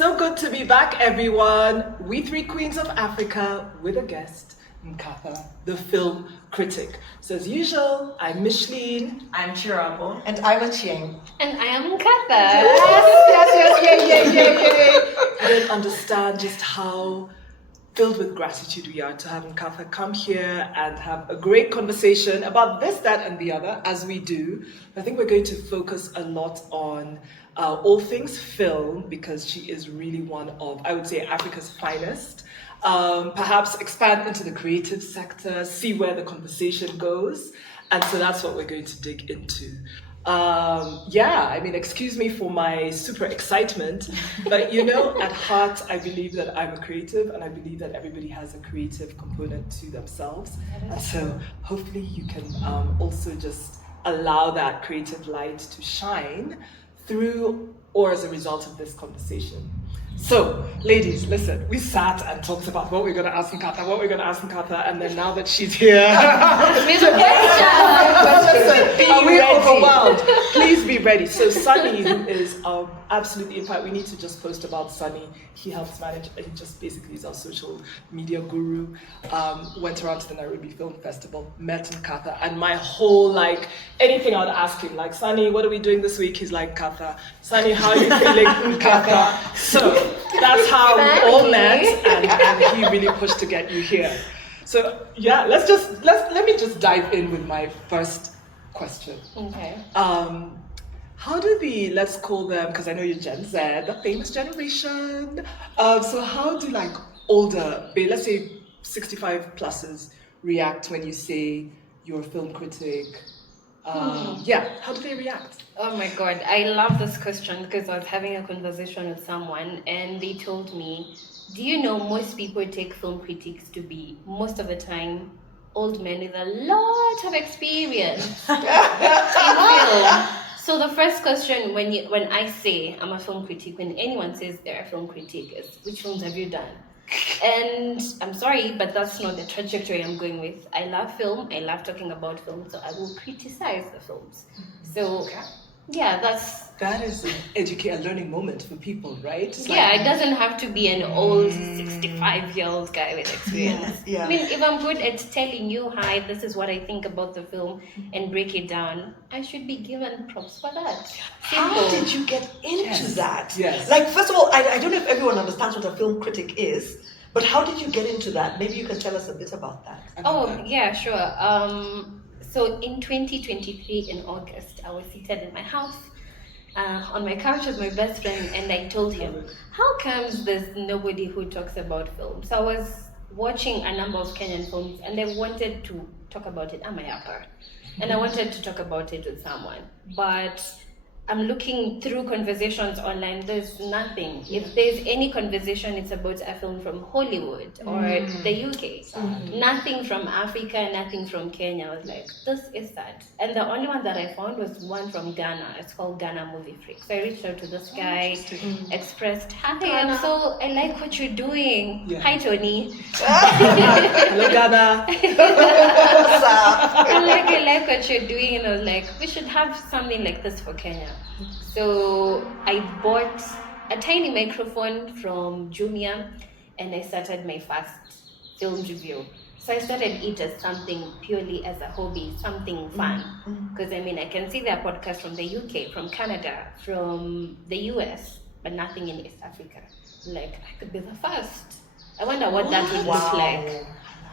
So good to be back, everyone. We three queens of Africa with a guest, Nkatha, the film critic. So as usual, I'm Micheline. I'm Chirabo. And I'm Achieng. And I am Nkatha. Yes, yay. I don't understand just how filled with gratitude we are to have Nkatha come here and have a great conversation about this, that, and the other, as we do. I think we're going to focus a lot on all things film, because she is really one of, I would say, Africa's finest. Perhaps expand into the creative sector, see where the conversation goes. And so that's what we're going to dig into. Excuse me for my super excitement, but at heart, I believe that I'm a creative, and I believe that everybody has a creative component to themselves. And so hopefully you can also just allow that creative light to shine through or as a result of this conversation. So, ladies, listen, we sat and talked about what we're going to ask Nkatha, and then now that she's here, are we overwhelmed? Please be ready. So Sunny, who is absolutely, in fact, we need to just post about Sunny. He helps manage, he just basically is our social media guru. Went around to the Nairobi Film Festival, met Nkatha, and my whole, anything I would ask him, Sunny, what are we doing this week? He's like, Nkatha. Sunny, how are you feeling? Nkatha. So that's how we all met, and he really pushed to get you here. So yeah, let me just dive in with my first question. Okay. How do let's call them, because I know you're Gen Z, the famous generation. So how do older, let's say 65 pluses, react when you say you're a film critic? How do they react? Oh my God, I love this question because I was having a conversation with someone and they told me, do you know most people take film critics to be, most of the time, old men with a lot of experience in film. So the first question when I say I'm a film critic, when anyone says they're a film critic, is which films have you done? And I'm sorry, but that's not the trajectory I'm going with. I love film, I love talking about film, so I will criticize the films. So yeah, that is a learning moment for people, right? It doesn't have to be an old 65-year-old guy with experience. Yeah. I mean, if I'm good at telling you, hi, this is what I think about the film, and break it down, I should be given props for that. How did you get into that? Yes. First of all, I don't know if everyone understands what a film critic is, but how did you get into that? Maybe you can tell us a bit about that. Yeah, sure. So in 2023, in August, I was seated in my house on my couch with my best friend, and I told him, how comes there's nobody who talks about film? So I was watching a number of Kenyan films, and I wanted to talk about it. I'm a yapper. And I wanted to talk about it with someone. But I'm looking through conversations online, there's nothing. If there's any conversation, it's about a film from Hollywood or the UK. Nothing from Africa, nothing from Kenya. I was like, this is sad. And the only one that I found was one from Ghana. It's called Ghana Movie Freak. So I reached out to this guy, expressed, hi, so I like what you're doing. Yeah. Hi, Tony. Hello, Ghana. I like what you're doing. And I was like, we should have something like this for Kenya. So I bought a tiny microphone from Jumia, and I started my first film review. So I started it as something purely as a hobby, something fun. Because I can see there are podcasts from the UK, from Canada, from the US, but nothing in East Africa. I could be the first. I wonder what that would look like.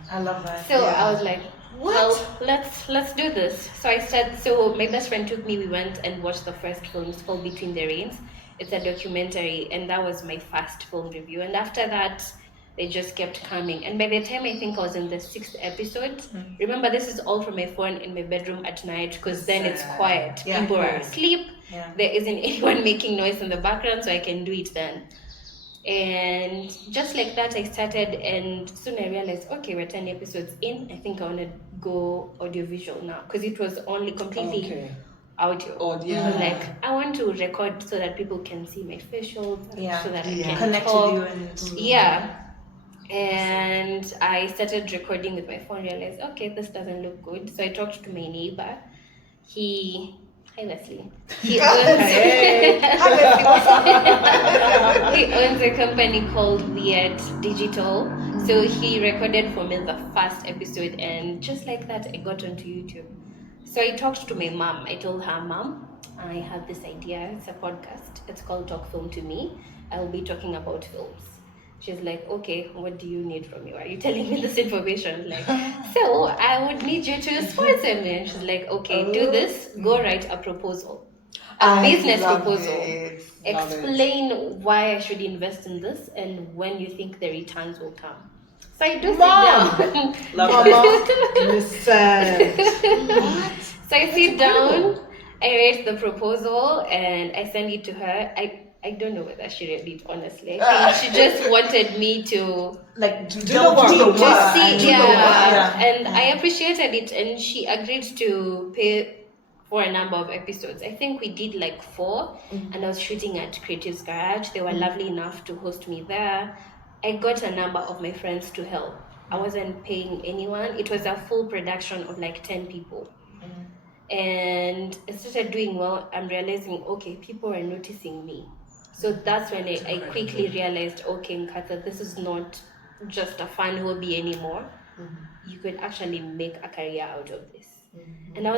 I love that. So I was like, well, let's do this. So my best friend took me, we went and watched the first film. It's called Between the Rains. It's a documentary, and that was my first film review. And after that, they just kept coming. And by the time I think I was in the 6th episode, remember, this is all from my phone in my bedroom at night, because then it's quiet. People are asleep. Yeah. There isn't anyone making noise in the background, so I can do it then. And just like that, I started, and soon I realized, okay, we're 10 episodes in. I think I want to go audiovisual now, because it was only completely audio. I want to record so that people can see my facials, so that I can connect talk. with you. And I started recording with my phone, realized, okay, this doesn't look good. So I talked to my neighbor. He Hi Wesley. He owns he owns a company called Weird Digital. So he recorded for me the first episode, and just like that, I got onto YouTube. So I talked to my mom. I told her, Mom, I have this idea. It's a podcast. It's called Talk Film to Me. I will be talking about films. She's like, okay, what do you need from me? Why are you telling me this information? Like, so I would need you to sponsor me. And she's like, okay, do this. Go write a proposal, a business proposal. Explain why I should invest in this and when you think the returns will come. So I do sit down. Listen. So I sit down, I write the proposal, and I send it to her. I don't know whether she read it, honestly. I think she just wanted me to Like to Do the work. do the To work. see, Do the work. yeah. And I appreciated it, and she agreed to pay for a number of episodes. I think we did like 4, and I was shooting at Creative's Garage. They were lovely enough to host me there. I got a number of my friends to help. I wasn't paying anyone. It was a full production of like 10 people. And I started doing well. I'm realizing, okay, people are noticing me. So that's when I quickly realized, okay, Nkatha, this is not just a fun hobby anymore. You could actually make a career out of this. And I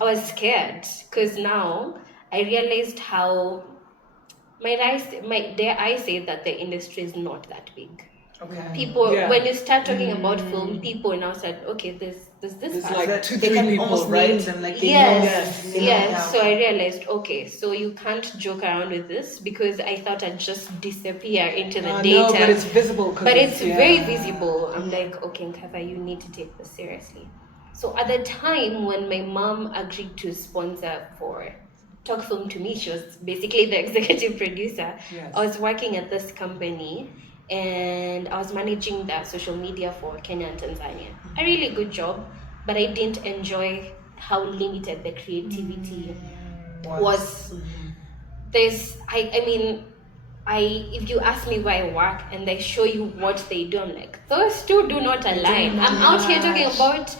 was scared, because now I realized how dare I say that the industry is not that big. Okay. People, Yeah. when you start talking about film, people now said, okay, there's this It's person. like 2, They 3 can people, almost right? name them, like they Yes, know them. yes. So I realized, okay, so you can't joke around with this, because I thought I'd just disappear into the data. No, but it's visible. But it's very visible. I'm like, okay, Nkatha, you need to take this seriously. So at the time when my mom agreed to sponsor for Talk Film to Me, she was basically the executive producer. Yes. I was working at this company, and I was managing the social media for Kenya and Tanzania. A really good job, but I didn't enjoy how limited the creativity was. If you ask me where I work and they show you what they do, I'm like, those two do not align. I'm out here talking about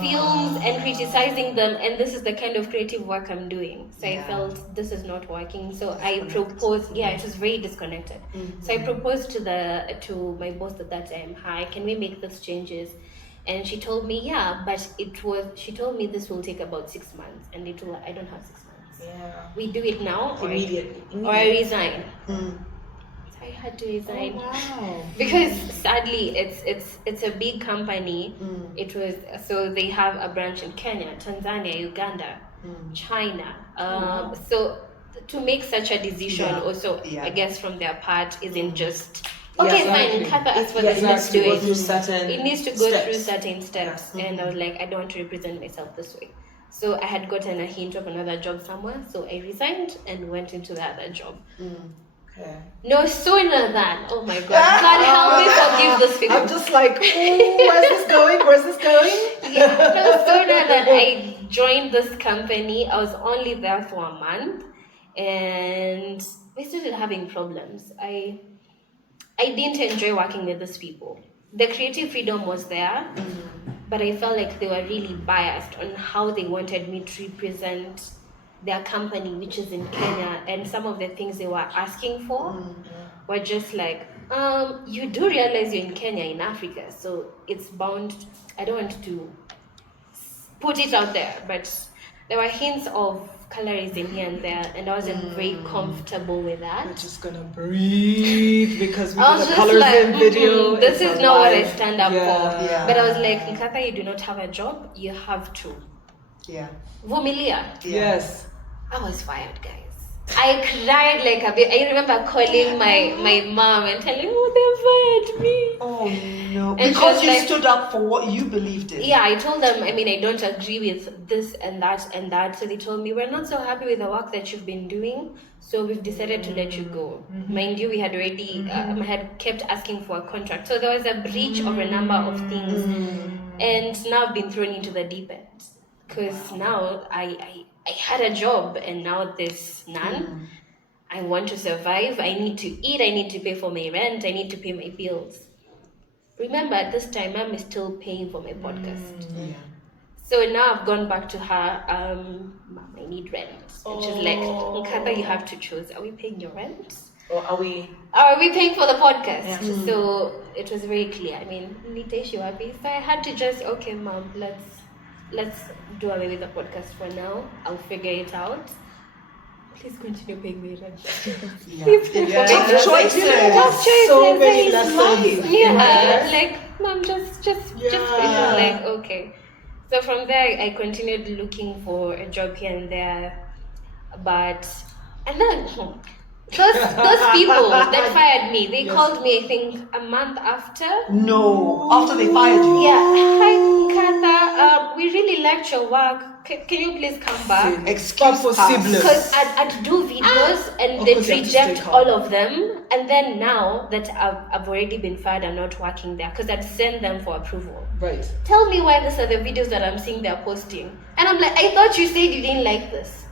films and criticizing them, and this is the kind of creative work I'm doing. So I felt this is not working. So I proposed, it was very disconnected. So I proposed to my boss at that time, hi, can we make these changes? And she told me, she told me this will take about 6 months, and I don't have 6 months. Yeah. We do it now or Immediately. or I resign. So I had to resign. Wow. Because sadly it's a big company. It was, so they have a branch in Kenya, Tanzania, Uganda, China. So to make such a decision also, I guess from their part, isn't just okay, fine, Nkatha asked for this, let's do Go through it. certain It needs to go steps. through certain steps. And I was like, I don't want to represent myself this way. So I had gotten a hint of another job somewhere, so I resigned and went into the other job. Okay. No sooner than, oh my God, God help me forgive this people. I'm just like, ooh, where's this going? Where's this going? No sooner than I joined this company, I was only there for a month, and we started having problems. I didn't enjoy working with these people. The creative freedom was there, but I felt like they were really biased on how they wanted me to represent their company, which is in Kenya, and some of the things they were asking for were just like, you do realize you're in Kenya, in Africa, so it's bound. I don't want to put it out there, but there were hints of colorism here and there, and I wasn't very comfortable with that. We're just gonna breathe because we I was did a just colors like, in video. this it's is not what I alive. stand up for. Yeah. But I was like, Nkatha, you do not have a job, you have to. Yeah. Vumilia. Yes. I was fired, guys. I cried like a bit. I remember calling my mom and telling her, oh, they fired me. Oh no. And Because she you was like- stood up for what you believed in. Yeah, I told them, I don't agree with this and that and that. So they told me, we're not so happy with the work that you've been doing, so we've decided to let you go. Mind you, we had already, had kept asking for a contract. So there was a breach of a number of things. And now I've been thrown into the deep end. Because now I had a job and now there's none. I want to survive. I need to eat. I need to pay for my rent. I need to pay my bills. Remember, at this time, Mom is still paying for my podcast. So now I've gone back to her. Mom, I need rent. And she's like, Nkatha, you have to choose. Are we paying your rent? Or are we? Are we paying for the podcast? Yeah. So it was very clear. I mean, Nitesh, you happy? So I had to just, okay, Mom, let's do away with the podcast for now. I'll figure it out. Please continue paying me rent. Please continue paying me Tough rent. choices. Tough choices. So many It's lessons. life. Yeah, like, Mom, just like, okay. So from there, I continued looking for a job here and there, and then those people that fired me, they called me, I think, a month after. No, after they fired you. Yeah, hi Nkatha, we really liked your work. Can you please come back? Excuse for us. siblings. Because I'd do videos and Of they'd course you have to reject stay all calm. of them. And then now that I've already been fired, I'm not working there because I'd send them for approval. Right. Tell me why these are the videos that I'm seeing they're posting. And I'm like, I thought you said you didn't like this.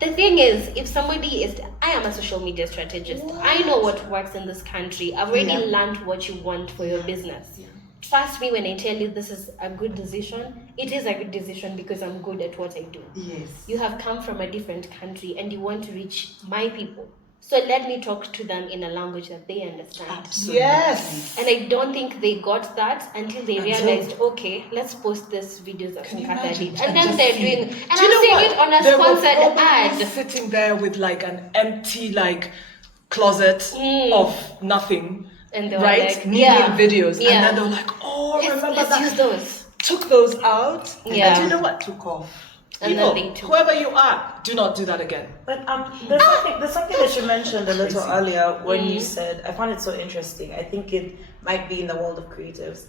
The thing is, if somebody is, I am a social media strategist. I know what works in this country. I've already learned what you want for your business. Yeah. Trust me when I tell you this is a good decision. It is a good decision because I'm good at what I do. Yes. You have come from a different country and you want to reach my people. So let me talk to them in a language that they understand. Absolutely. Yes. And I don't think they got that until they Until- realized, okay, let's post this videos that Can you Nkatha imagine? did. And then Just they're see. doing, and Do you I'm know seeing what? it on a They were sponsored probably ad. sitting there with like an empty like closet of nothing, And they were right? like, Needing yeah. videos, Yeah. and then they were like, "Oh, remember let's that?" use those. Took those out, Yeah. and you know what? Took off. And People, then they took. whoever you are, do not do that again. But there's something that you mentioned a little Crazy. earlier when you said, I found it so interesting. I think it might be in the world of creatives.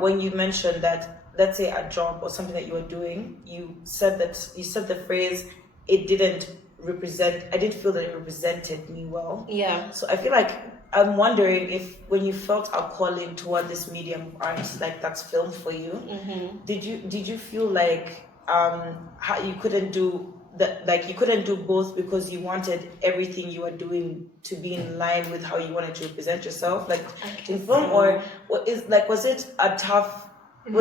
When you mentioned that, let's say a job or something that you were doing, you said the phrase, I didn't feel that it represented me well. Yeah. So I feel like I'm wondering if when you felt a calling toward this medium of art, like that's film for you, did you feel like how you couldn't do that, like you couldn't do both because you wanted everything you were doing to be in line with how you wanted to represent yourself, like in film, or was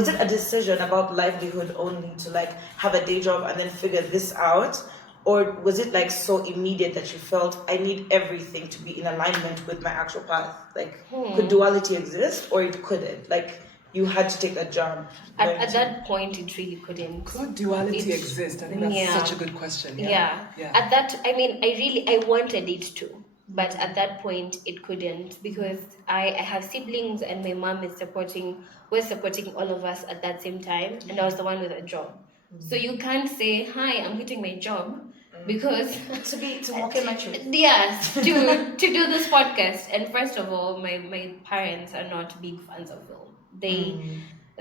it a decision about livelihood only to like have a day job and then figure this out? Or was it like so immediate that you felt I need everything to be in alignment with my actual path? Like, could duality exist or it couldn't? Like, you had to take that jump. At that point, it really couldn't. Could duality It- exist? I think that's yeah. such a good question. Yeah. At that, I mean, I wanted it to, but at that point, it couldn't because I have siblings and my mom was supporting all of us at that same time, and I was the one with a job. So you can't say, "Hi, I'm quitting my job," because to walk in my truth. yes, to do this podcast. And first of all, my parents are not big fans of film.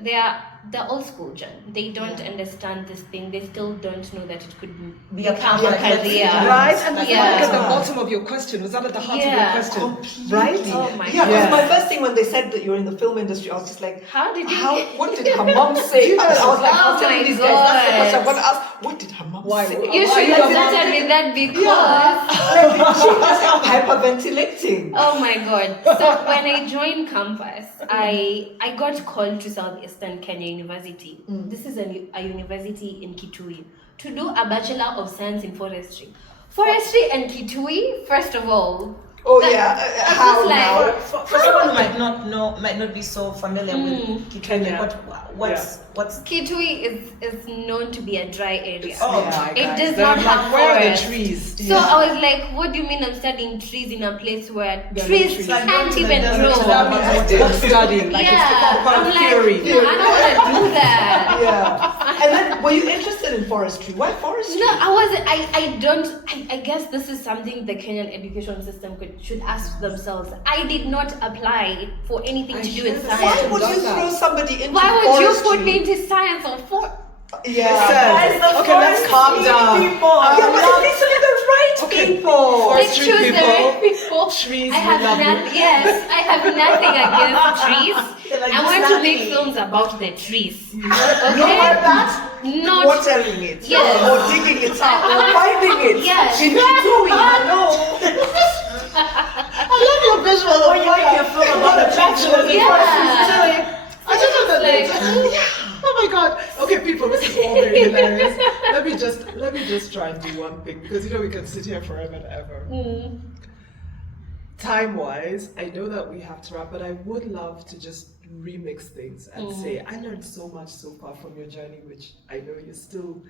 They are the old school gen. They don't understand this thing. They still don't know that it could Be a become power a career. Right? And that's Yeah. like at the bottom of your question. Was that at the heart of your Yeah. question? Right? Oh my Yeah, God. because my first thing when they said that you're in the film industry, I was just like, How did you? what did her mom say? And I was like, I was Oh telling my these guys, that's the question I God. want to ask. What did her mom Why? say? You Why should you have don't started with that because. She was hyperventilating. Oh my God. So when I joined campus, I got called to Southeastern Kenya University. This is a university in Kitui to do a Bachelor of Science in Forestry. Forestry and Kitui, first of all. Oh That- yeah, that's how just now? like- For someone who might not be so familiar with Kenya. what's Kitui is known to be a dry area. Oh my It God. does They're not like, have where are the forest. trees? So I was like, what do you mean I'm studying trees in a place where There are no trees trees. Like can't going to the even desert grow? to have What studying? Like Yeah, it's I'm about like, theory. no, I don't want to do that. Yeah. And then, were you interested in forestry? Why forestry? No, I wasn't. I guess this is something the Kenyan education system should ask themselves. I did not apply for anything to do with Why science. would you throw somebody into Why would you forestry? put me into science or for? Yeah. Listen, okay, let's calm down. Yeah, but it needs to be the right people. Like Forestry choose the people, right people. trees, I have we love you. yes, I have nothing against trees. Like I want just to make nothing. films about the trees. Not Okay? that. Not Watering it. Yes. Or digging it up. Or finding it. Yes. In Kitui, hello. I love your visual of you make your film about the bachelors and Yeah. I just know that Like- oh my God. Okay, Okay, people, this is all very hilarious. Let me just try and do one thing because we can sit here forever and ever. Time-wise, I know that we have to wrap, but I would love to just remix things and say I learned so much so far from your journey, which I know you're still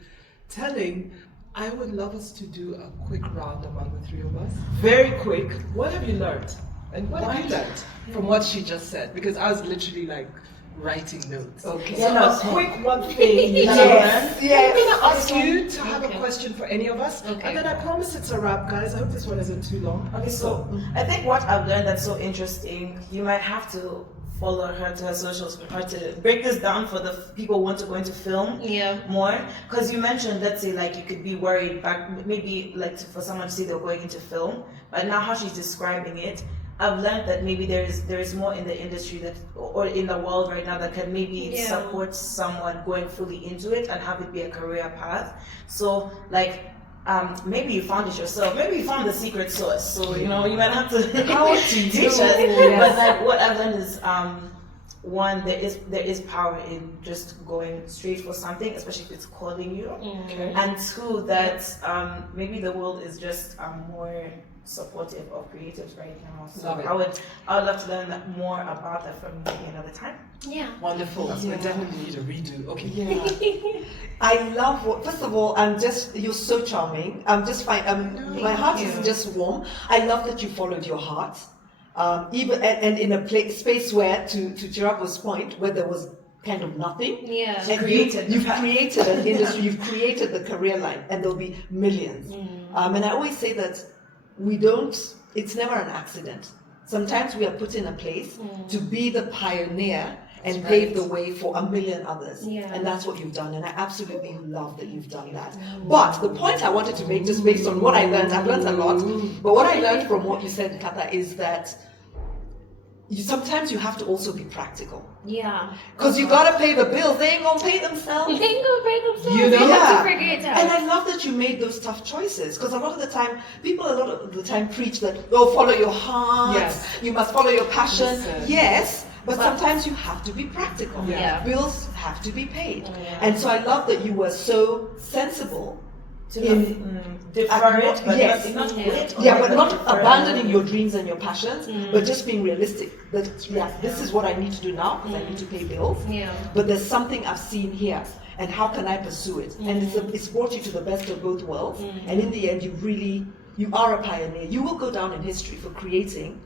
telling. I would love us to do a quick round among the three of us. Very quick. What have you learned? And what have you learned from what she just said? Because I was literally like writing notes. Okay. So a quick one thing. Yes. I'm gonna ask you to have a question for any of us, Okay. and then I promise it's a wrap, guys. I hope this one isn't too long. Okay, so I think what I've learned that's so interesting, you might have to follow her to her socials for her to break this down for the people who want to go into film more. Because you mentioned, let's say, like you could be worried back, maybe like for someone to see they're going into film, but now how she's describing it, I've learned that maybe there is more in the industry that, or in the world right now, that can maybe support someone going fully into it and have it be a career path. So like maybe you found it yourself, maybe you found the secret sauce, so you might have to teach us. But like what I've learned is one, there is power in just going straight for something, especially if it's calling you. And two, that maybe the world is just more supportive of creatives right now. So I would love to learn more about that from maybe another time. Yeah. Wonderful. We definitely need a redo. Okay. Yeah. I love first of all, you're so charming. I'm just fine. My heart is just warm. I love that you followed your heart. Even and in a space where, to Chirapo's point, where there was kind of nothing. Yeah. And you've created an industry, you've created the career line, and there'll be millions. And I always say that it's never an accident. Sometimes we are put in a place to be the pioneer and pave the way for a million others. Yeah. And that's what you've done. And I absolutely love that you've done that. But the point I wanted to make, just based on what I learned, I've learned a lot, but what I learned from what you said, Nkatha, is that sometimes you have to also be practical. Yeah. Because you gotta pay the bills. They ain't gonna pay themselves. They ain't gonna break themselves. You know? They have Yeah. to figure it out. And I love that you made those tough choices. Because a lot of the time, people preach that, follow your heart. Yes. You must follow your passion. Listen. But sometimes you have to be practical. Yeah. Bills have to be paid. And so I love that you were so sensible. To defer it, but not quit. But not abandoning your dreams and your passions, but just being realistic. That this is what I need to do now because I need to pay bills. Yeah. But there's something I've seen here, and how can I pursue it? And it's brought you to the best of both worlds. And in the end, you are a pioneer. You will go down in history for creating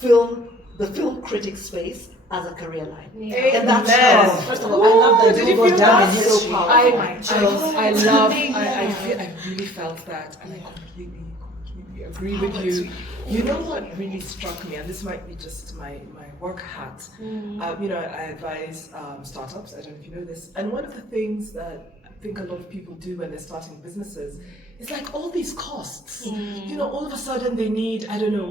the film critic space as a career line. Yeah. And that's Amen. First of all, I love that Did you you go feel down in that? history. I really felt that, and I completely agree with you. You know what really struck me, and this might be just my work hat. I advise startups. I don't know if you know this, and one of the things that I think a lot of people do when they're starting businesses is like all these costs. All of a sudden they need,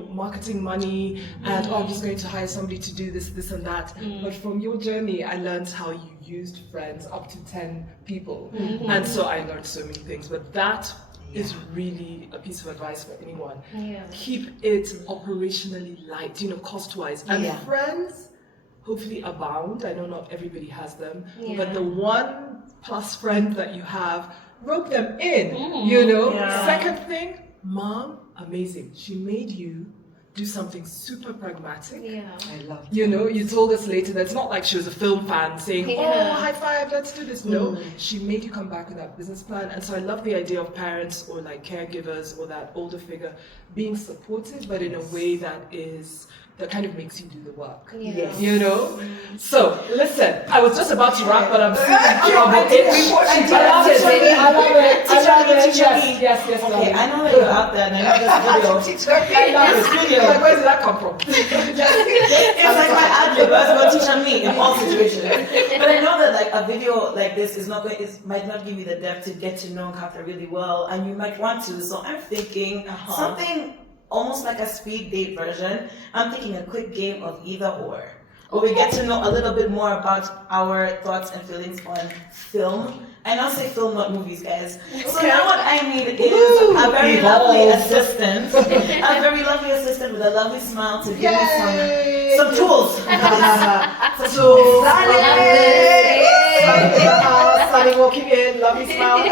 marketing money, and I'm just going to hire somebody to do this and that. But from your journey, I learned how you used friends, up to 10 people. And so I learned so many things. But that is really a piece of advice for anyone. Keep it operationally light, cost-wise. And friends hopefully abound. I know not everybody has them, but the one plus friend that you have, rope them in, Second thing, mom, amazing. She made you do something super pragmatic. I love You told us later that it's not like she was a film fan saying, oh, high five, let's do this. No, she made you come back with that business plan. And so I love the idea of parents or like caregivers or that older figure being supportive, but in a way that kind of makes you do the work. So listen, I was just about to wrap, but I'm seeing trouble. I love it. Yes. Okay, I know that you're out there, and I know this video. I love this video. Like, where did that come from? It's like my ad-lib, that's what teaching me in all situations. But I know that like a video like this might not give you the depth to get to know Nkatha really well, and you might want to. So I'm thinking something almost like a speed date version. I'm thinking a quick game of either or. Where we get to know a little bit more about our thoughts and feelings on film. And I'll say film, not movies, guys. So now what I need is a very lovely assistant. A very lovely assistant with a lovely smile to give me some tools. Sunny walking in, lovely smile.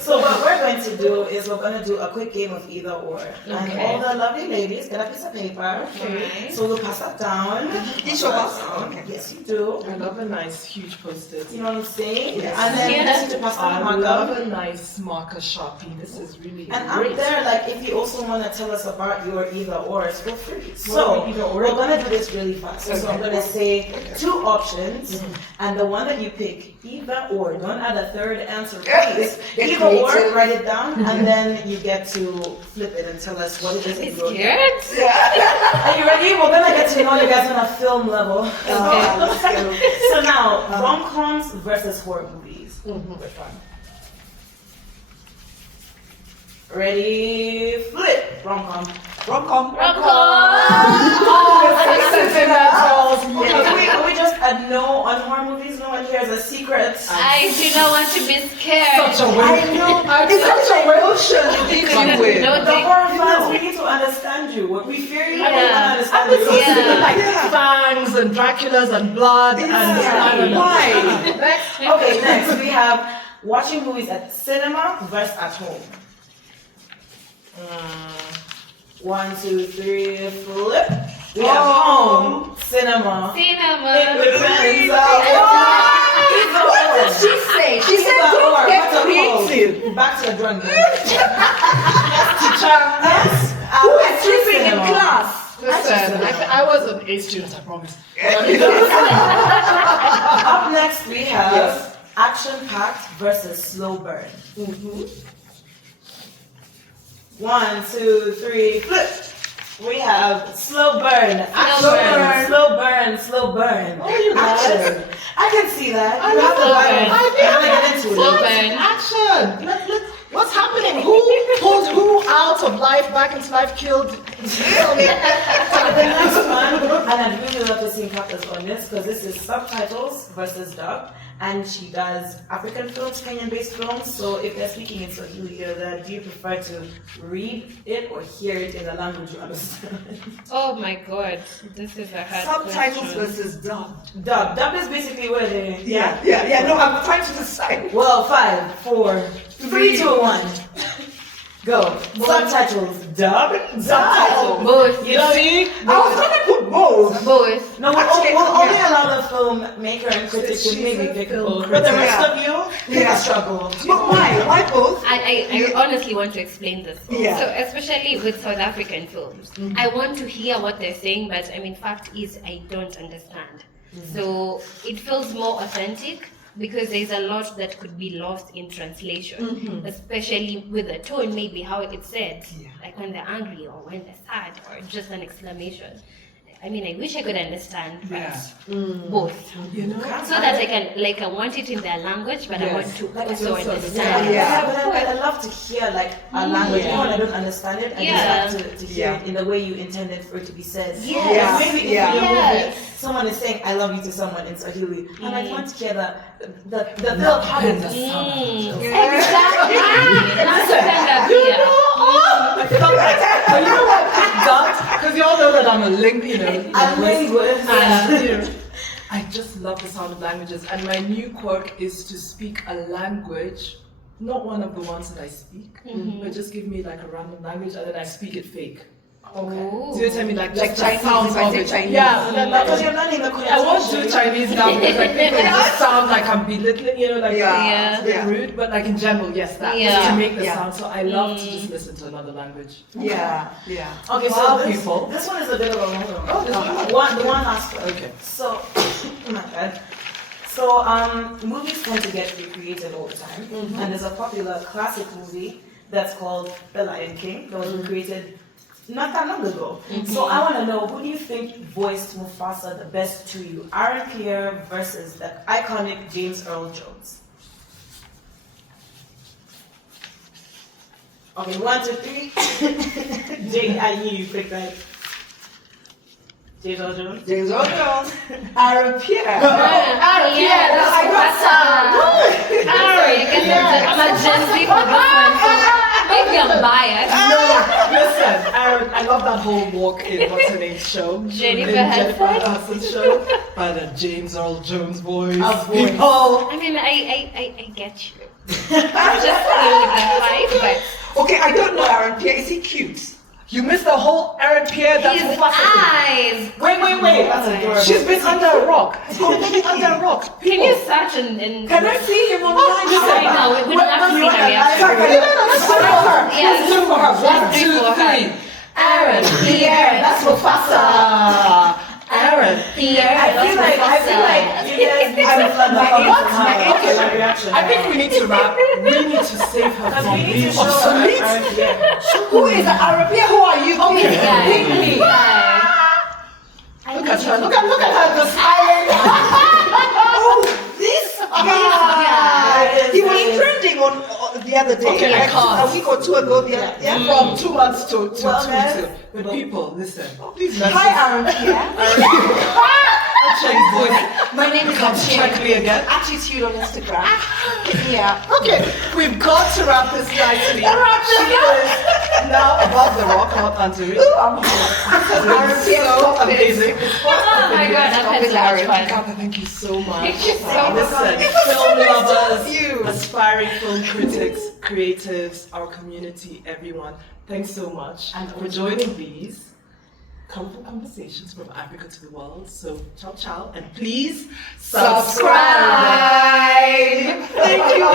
So what we're going to do is we're going to do a quick game of either or. And all the lovely ladies get a piece of paper. Okay. So we'll pass that down. Each of us? Okay. Yes, you do. I love a nice huge post-it. You know what I'm saying? Yes. And then Yeah. you need to pass down I a love marker. a nice marker Sharpie. This is really And great. up there, like, if you also want to tell us about your either ors, feel free. What So are either or? we're going to do this really fast. So I'm going to say two options, Mm-hmm. and the one that you pick, either or. Don't add a third answer, please. Get Either or, creative. write it down, and then you get to flip it and tell us what it is that I'm you wrote. scared. Are you ready? We're gonna get to know you guys on a film level. Let's go. So now, rom-coms versus horror movies. Which one? Ready? Flip. Rom-com. Rom-com. Are we just at no on horror movies? No one here has a secret. I do not want to be scared. Such a way. I know. It's such a emotion to deal with. No, The they- horror fans, we need to understand you. We fear you, but we Yeah. want to understand you. Yeah. Like fangs and Draculas and blood and I don't know. Why? Okay, next we have watching movies at cinema versus at home. 1, 2, 3, flip. We have home, cinema. It Cinema. depends. What did she say? She said don't get creative. Back to the drawing board. Teacher. Yes. Who is sleeping in class? Listen, I was an A student, I promise. Up next we have action-packed versus slow burn. 1, 2, 3, flip. We have slow burn, action, slow burn, slow burn. Oh, you Action. I can see that. I You have love to that. buy I it. You wanna get into Slow it. burn. Action! What's happening? Who pulled who out of life, back into life, killed? Tell me. The next one, and I'd really love to see Nkatha's on this because this is subtitles versus dub, and she does African films, Kenyan-based films. So if they're speaking in Swahili or that, do you prefer to read it or hear it in the language you understand? Oh my god, this is a hard Subtitles question. versus dubbed. Dub is basically where they Yeah. No, I'm trying to decide. Well, 5, 4, 3, 2, 1. Go. Subtitles. Dub. Subtitles. Both. You see? I was gonna put both. Both. No, Actually, we'll only yeah. allow the filmmaker and critic to maybe pick both. But the rest of you, pick Yeah. a struggle. But why? Why both? I honestly want to explain this. Yeah. So especially with South African films, I want to hear what they're saying, but I mean, fact is I don't understand. So it feels more authentic because there's a lot that could be lost in translation, especially with the tone, maybe how it's said, like when they're angry or when they're sad or just an exclamation. I mean, I wish I could understand both. You know? So that I can, like, I want it in their language, but I want to also understand. Yeah. But I love to hear like a language, even when I don't understand it, I Yeah. just like to hear it in the way you intended for it to be said. Yes. Maybe if Yeah. in a movie, Yes. someone is saying "I love you" to someone in Swahili, and I want to hear the feel of how it Napenda sana. Exactly. Nakupenda pia. But you know what? Because you all know that I'm a linguist. And, you know, I just love the sound of languages, and my new quirk is to speak a language, not one of the ones that I speak, but just give me like a random language, and then I speak it fake. Okay. Do you know what I mean? Like just the Chinese, sounds if I of say it. Chinese. Yeah, and then Because that you're learning the I won't do Chinese now because I think it just sound like I'm belittling, you know, like Yeah. it's a bit rude, but like in general, yes, that Yeah. just to make the Yeah. sound. So I love to just listen to another language. Yeah. Okay, Wow, so this, people. this one is a bit of a long one. Oh, this The one last one. Okay. So, oh my God. So, movies tend to get recreated all the time, and there's a popular classic movie that's called The Lion King that was recreated not that long ago. So I want to know, who do you think voiced Mufasa the best to you? Aaron Pierre versus the iconic James Earl Jones. Okay, 1, 2, 3. Jake, I knew you picked that. James Earl Jones. James Earl Jones. Aaron Pierre. Yeah, that's I got Sorry, I guess I'm a Gen Z for this one, so maybe I'm biased. No, listen. Listen, Aaron, I love that whole walk in what's her name's show. Jennifer In Hudson. Hudson's show. By the James Earl Jones voice. voice. People. I mean, I get you. I'm just feeling the hype, but Okay, I don't know Aaron Pierre. Is he cute? You missed the whole Aaron Pierre. That's his Mufasa. eyes. Wait. That's adorable. She's been under a rock. Completely under a rock. Can you search and Can I see him online? I know, we would love to see her reaction. Let's do it for her. Yeah, Let's do it for her. let's do it for her. 1, 2, 3. Aaron Pierre. That's Mufasa. Aaron Pierre. I feel like you guys need to my reaction. I think we need to wrap. We need to save her from we need being to show obsolete. Who is Aaron Pierre? Who are you? Okay. Pick me. Look at her. Look at her. The smiling. Oh, this guy. He was trending on the other day. Okay, I like can't. a week or two ago. Yeah. From 2 months to Well, 2 guys, weeks. But people, listen. Hi, Aaron Pierre. Check his voice. My name is Come check me again. Attitude on Instagram. Yeah. Okay, we've got to wrap this nicely. She is now above the rock, not under it. Aaron Pierre, So stop it. amazing. Oh my god, I've had so much fun. Nkatha, thank you so much. Thank you so much. Listen, It was so film nice lovers, to you. aspiring film critics, creatives, our community, everyone, thanks so much for joining these colorful conversations from Africa to the world. So, ciao, and please subscribe. Thank you.